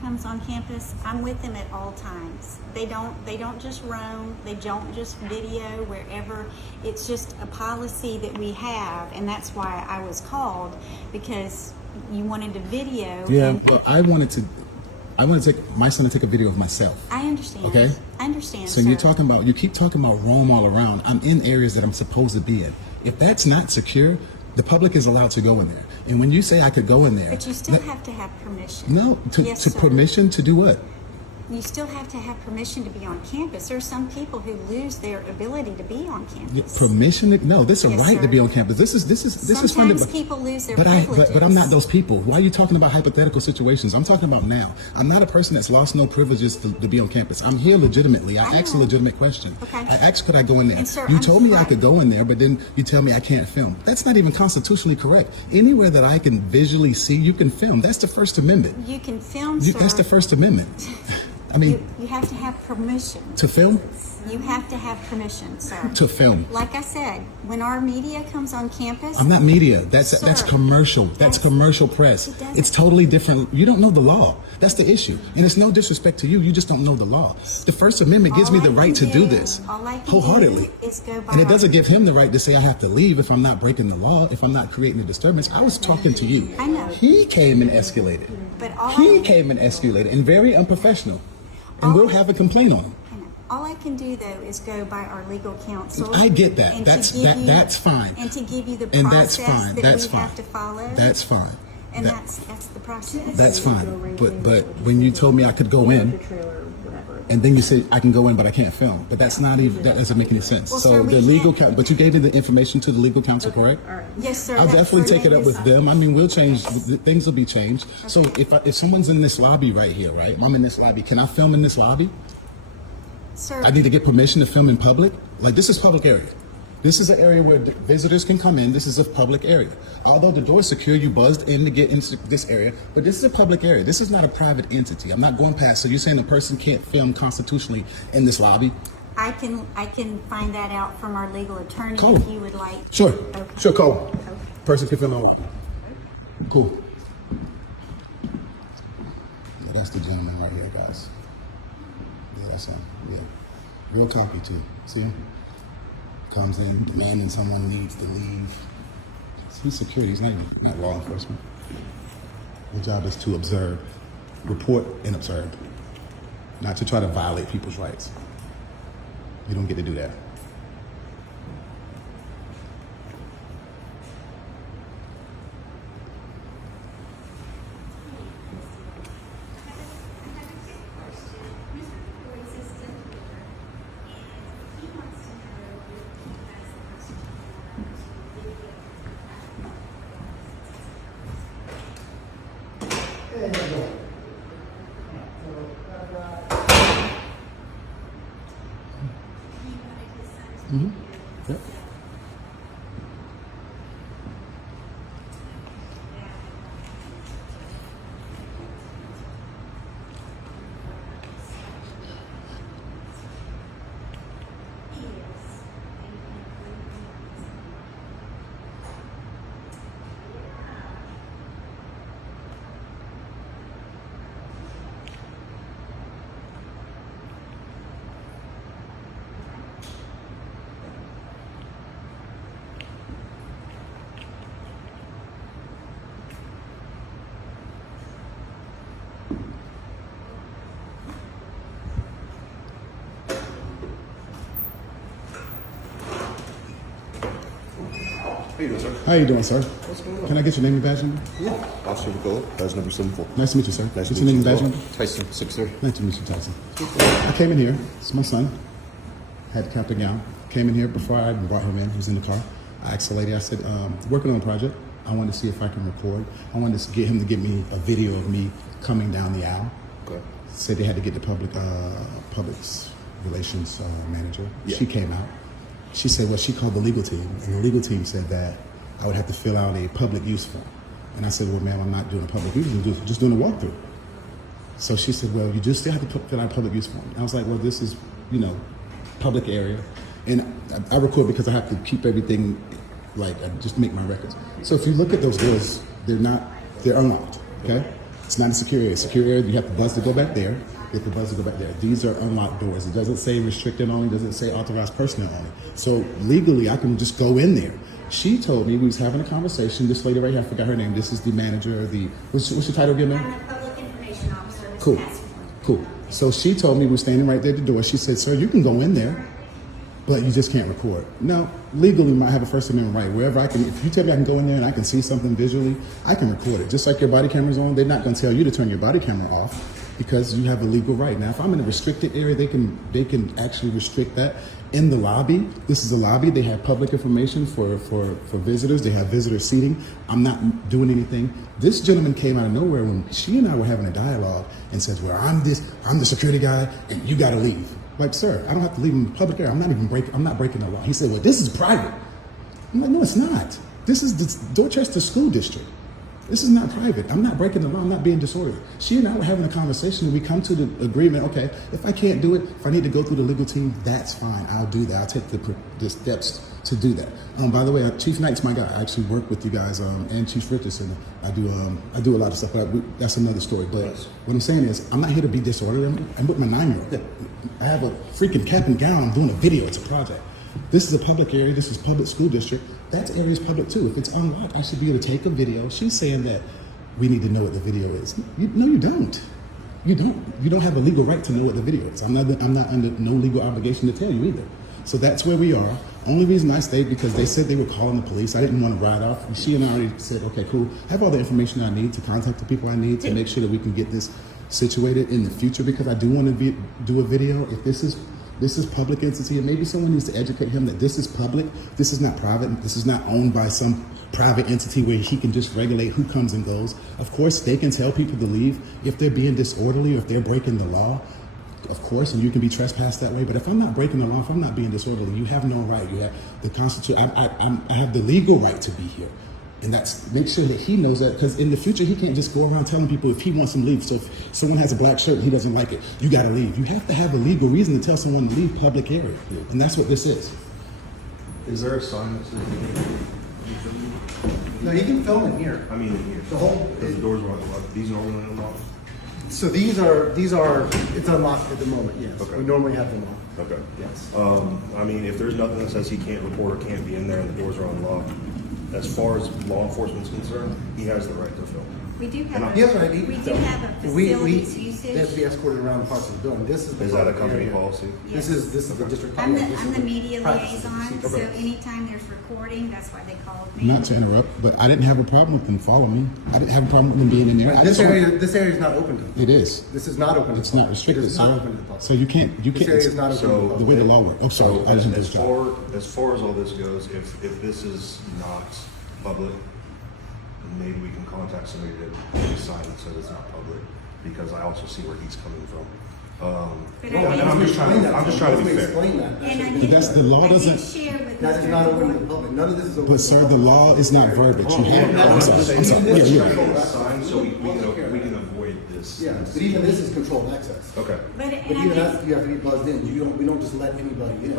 comes on campus, I'm with them at all times. They don't just roam, they don't just video wherever. It's just a policy that we have, and that's why I was called, because you wanted to video. Yeah, well, I wanted to take my son to take a video of myself. I understand. Okay? I understand, So sir. you keep talking about roam all around. I'm in areas that I'm supposed to be in. If that's not secure, the public is allowed to go in there. And when you say I could go in there, But you still have to have permission. no, Yes, to sir. permission to do what? You still have to have permission to be on campus. There are some people who lose their ability to be on campus. Permission? No, this is a Yes, right sir. to be on campus. This is funded. Sometimes people lose their But privileges. I'm not those people. Why are you talking about hypothetical situations? I'm talking about now. I'm not a person that's lost no privileges to be on campus. I'm here legitimately. I asked a know. legitimate question. Okay. I asked, could I go in there? And sir, You I'm told me I sorry. could go in there, but then you tell me I can't film. That's not even constitutionally correct. Anywhere that I can visually see, you can film. That's the First Amendment. You can film, sir. That's the First Amendment. I mean, You have to have permission. to film? You have to have permission, sir. To film. Like I said, when our media comes on campus, I'm not media. That's Sir, commercial. That's that's- commercial press. It doesn't- It's totally different. You don't know the law. That's the issue. And it's no disrespect to you. You just don't know the law. The First Amendment gives me the right to do this All I can wholeheartedly. do is go by. And it doesn't give him the right to say I have to leave if I'm not breaking the law, if I'm not creating a disturbance. I was talking to you. I know. He came and escalated. But all He I- came and escalated and very unprofessional. And we'll have a complaint on him. All I can do though is go by our legal counsel. I get that. and to That's give you- that's fine. And to give you the And process that's fine. that That's we fine. have to follow. That's fine. And That- that's the process. That's fine. But when you told me I could go in, and then you said I can go in, but I can't film. But that's not even, that doesn't make any sense. Well, So sir, we the legal can't- but you gave me the information to the legal counsel, correct? Yes, sir. I'll that's definitely take it up with tremendous. them. I mean, we'll change. Things will be changed. So if someone's in this lobby right here, right? I'm in this lobby. Can I film in this lobby? Sir, I need to get permission to film in public. Like, this is public area. This is an area where visitors can come in. This is a public area. Although the door is secure, you buzzed in to get into this area, but this is a public area. This is not a private entity. I'm not going past. So you're saying a person can't film constitutionally in this lobby? I can find that out from our legal attorney Call if him. you would like. Sure. Okay. Sure, call. Okay. Person can film online. Cool. Yeah, that's the gentleman right here, guys. Yeah, that's him. Yeah. Real copy, too. See him? Comes in demanding someone needs to leave. He's security. He's not law enforcement. Your job is to observe, report, and observe. Not to try to violate people's rights. You don't get to do that. Yep. How you doing, sir? How you doing, sir? What's going on? Can I get your name and badge number? Yeah. Officer Nicola, badge number 74. Nice to meet you, sir. Nice What's to your meet name you and as badge well. number? Tyson, 6'3". Nice to meet you, Tyson. I came in here. It's my son. Had cap and gown. Came in here before I brought him in. He was in the car. I asked the lady, I said, working on a project. I wanted to see if I can record. I wanted to get him to give me a video of me coming down the aisle. Okay. Said they had to get the public relations manager. Yeah. She came out. She said, well, she called the legal team. And the legal team said that I would have to fill out a public use form. And I said, well, ma'am, I'm not doing a public use, I'm just doing a walkthrough. So she said, well, you just still have to fill out a public use form. And I was like, well, this is, public area. And I record because I have to keep everything, I just make my records. So if you look at those doors, they're unlocked, okay? It's not a secure area. Secure area, you have to buzz to go back there. You have to buzz to go back there. These are unlocked doors. It doesn't say restricted only. It doesn't say authorized personnel only. So legally, I can just go in there. She told me we was having a conversation. This lady right here, I forgot her name. This is the manager of the. What's your title again, ma'am? I'm a public information officer. Ms. Cool. Passmore. Cool. So she told me we were standing right there at the door. She said, "Sir, you can go in there, but you just can't record." No, legally, I have a First Amendment right. Wherever I can, if you tell me I can go in there and I can see something visually, I can record it. Just like your body camera's on, they're not going to tell you to turn your body camera off because you have a legal right. Now, if I'm in a restricted area, they can actually restrict that. In the lobby, this is a lobby. They have public information for visitors. They have visitor seating. I'm not doing anything. This gentleman came out of nowhere when she and I were having a dialogue and says, "Well, I'm the security guy, and you got to leave." Like, sir, I don't have to leave in the public area. I'm not breaking the law. He said, "Well, this is private." I'm like, "No, it's not. This is the Dorchester School District. This is not private. I'm not breaking the law. I'm not being disorderly." She and I were having a conversation. We come to the agreement. Okay, if I can't do it, if I need to go through the legal team, that's fine. I'll do that. I'll take the steps to do that. By the way, Chief Knight's my guy. I actually work with you guys and Chief Richardson. I do a lot of stuff. But that's another story. But what I'm saying is, I'm not here to be disorderly. I'm with my 9-year-old. I have a freaking cap and gown. I'm doing a video. It's a project. This is a public area. This is public school district. That area is public too. If it's unlocked, I should be able to take a video. She's saying that we need to know what the video is. No, you don't. You don't have a legal right to know what the video is. I'm not under no legal obligation to tell you either. So that's where we are. Only reason I stayed because they said they were calling the police. I didn't want to ride off. She and I already said, okay, cool. I have all the information I need to contact the people I need to make sure that we can get this situated in the future because I do want to do a video. If this is public entity, and maybe someone needs to educate him that this is public, this is not private, this is not owned by some private entity where he can just regulate who comes and goes. Of course, they can tell people to leave if they're being disorderly or if they're breaking the law, of course, and you can be trespassed that way. But if I'm not breaking the law, if I'm not being disorderly, you have no right. You have the Constitution. I have the legal right to be here. And that's make sure that he knows that because in the future he can't just go around telling people if he wants them to leave. So if someone has a black shirt and he doesn't like it, you got to leave. You have to have a legal reason to tell someone to leave public area, and that's what this is. Is there a sign that says No, you can film in here. I mean, in here. The whole. Because the doors are unlocked. These are only unlocked. So these are it's unlocked at the moment. Yes. Okay. We normally have them locked. Okay. Yes. I mean, if there's nothing that says he can't report or can't be in there and the doors are unlocked, as far as law enforcement's concerned, he has the right to film. We do have He has an ID. we do have a We facilities they have to usage. be escorted around parts of the building. This is the Is that a public company area. policy? This is the district. I'm policy. This the is media privacy liaison, procedure. so anytime there's recording, that's why they called me. Not to interrupt, but I didn't have a problem with them following me. I didn't have a problem with them being in there. Right, I this just want- area is not open to the public. It is. This is not open. To It's the not public. restricted, It is not sir. open to the public. So you can't. This area is not open to the So public. The way the law works. Oh, sorry. So I didn't do as this job. far as all this goes, if this is not public, then maybe we can contact somebody to get a sign that says it's not public, because I also see where he's coming from. But Yeah, I and did- I'm just trying to be fair. Explain that. And I That's- did- that's the law I did doesn't- share with That is Mr. not open to DuBois. the public. None of this is open. But sir, the law is not verbiage. You have. no, I'm sorry. I'm sorry. Yeah, yeah. Get a sign so we can avoid this. Yeah, but even this is controlled access. Okay. But, But and I even did, that, you have to be buzzed in. We don't just let anybody in.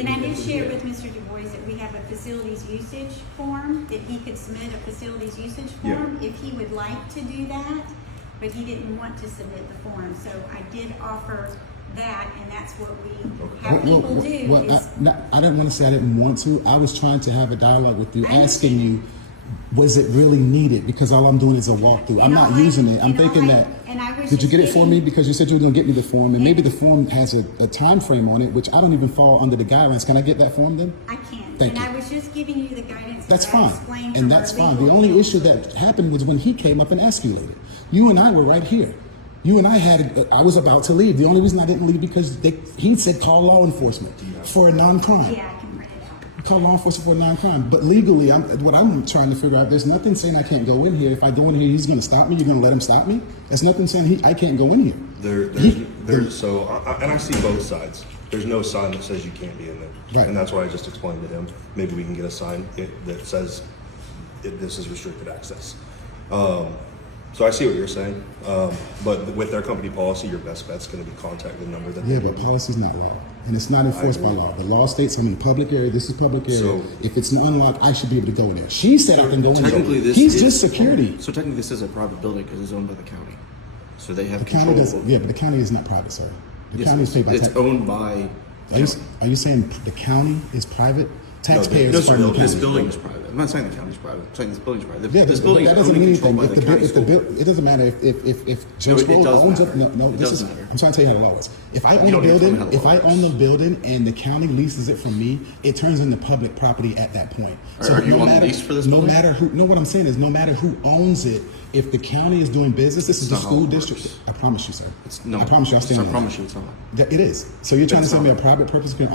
and I did share with Mr. Du Bois that we have a facilities usage form, that he could submit a facilities usage Yeah. form if he would like to do that, but he didn't want to submit the form, so I did offer that, and that's what we have people do Well, is, I didn't want to say I didn't want to. I was trying to have a dialogue with you, I asking you, was it really needed? Because all I'm doing is a walkthrough. I'm not using it. I'm thinking that. And I was Did you just get it for giving- me? Because you said you were going to get me the form, and maybe the form has a time frame on it, which I don't even fall under the guidelines. Can I get that form then? I can, Thank and you. I was just giving you the guidance That's that I fine, explained and from that's our fine. legal The only counsel. issue that happened was when he came up and escalated. You and I were right here. You and I was about to leave. The only reason I didn't leave because he said call law enforcement for a non-crime. Yeah, I can write it out. Call law enforcement for a non-crime. But legally, what I'm trying to figure out, there's nothing saying I can't go in here. If I go in here, he's going to stop me. You're going to let him stop me? There's nothing saying I can't go in here. And I see both sides. There's no sign that says you can't be in there. Right. And that's why I just explained to him, maybe we can get a sign that says this is restricted access. So I see what you're saying, but with their company policy, your best bet's going to be contact the number that. Yeah, but policy's not law, and it's not enforced by law. The law states I'm in public area. This is public area. So- if it's unlocked, I should be able to go in there. She said I can go in there. Technically, this He's is- just security. So technically, this is a private building because it's owned by the county. So they have The county control. doesn't. Yeah, but the county is not private, sir. The Yes, county is paid by it's tax. owned by. Are you saying the county is private? Taxpayers No, is part of the this county. building is private. I'm not saying the county's private. I'm saying this building's private. Yeah, This but building that is doesn't owned mean and controlled anything. by the county If the school. bill, it doesn't matter if Jim No, it Sproul does owns matter. it. No, It this does is. matter. I'm trying to tell you how the law works. If I own a don't need to tell me building, how the if law I works. own the building and the county leases it from me, it turns into public property at that point. Are you on the lease for this No building? matter who. No, what I'm saying is, no matter who owns it, if the county is doing business, this is the not how school it district. works. I promise you, sir. No, I promise you, I'll stand I on promise that. you, it's not. Yeah, it is. So you're trying to It's tell me a not. private person can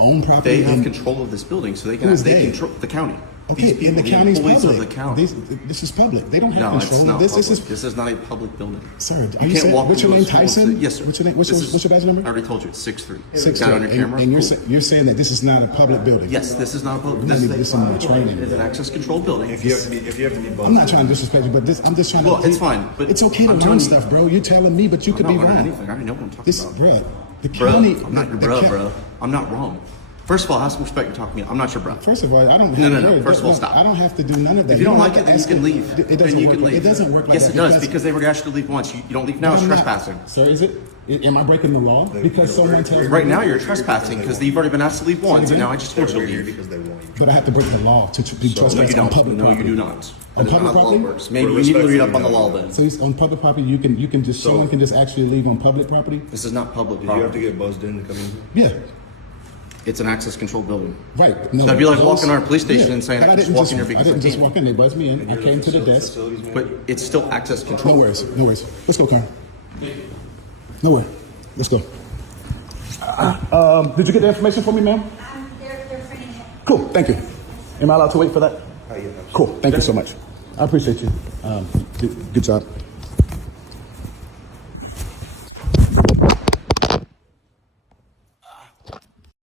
own property? They have and- control of this building, so they can. Who's They they? control the county. Okay, These people, and the the county's employees public. of the county. This is public. They don't have No, control it's not of this. public. This is, not a public building. sir. You Are you can't saying, walk what's your into name, a school and Tyson? say- Yes, sir. What's your name? What's This your badge number? I already told you it's 6'3". 6'3". Got it on your camera. And Cool. you're saying that this is not a public building. Yes, this is not a public. We This need to do some more is training. an access controlled building. If you have to be, buzzed I'm not in- trying to disrespect you, but I'm just trying Well, to. it's fine, but it's okay to I'm learn telling you- stuff, bro. You're telling me, but you I'm could not be learning wrong. anything. I already know what I'm talking This, about. bruh, the county. Bruh, I'm not your the bruh, ca- bro. I'm not wrong. First of all, have some respect. You're talking to me. I'm not your bruh. First of all, I don't. No. bro, First of all, look, stop. I don't have to do none of that. If you don't like have it, to then you ask can it. leave. It Then doesn't you work. can leave. It doesn't work like yes, that. it does because they were asked to leave once. You don't leave now. It's I'm not- trespassing. Sir, is it? Am I breaking the law? Because someone tells me. Right now, you're trespassing because you've already been asked to leave once, and now I just told you to They're here leave. because they want you. But I have to break the law to be No, trespassing you on don't. public No, you property. do not. On That is public not how the law property? works. Maybe you need to read up on the law then. So he's on public property. You can just someone can just actually leave on public property. This is not public Did you have to property. get buzzed in to come in? Yeah, It's an access controlled building. right. No, That'd be like those- walking our police station and saying, but I didn't just walk in here I because I didn't just can. walk in. They buzzed me in. I came to the desk. Facilities manager? But it's still access No control. worries. No worries. Let's go, Karen. No worries. Let's go. Did you get the information for me, ma'am? They're printing it. Cool. Thank you. Am I allowed to wait for that? Yeah, Cool. Thank you so much. I appreciate you. Good job.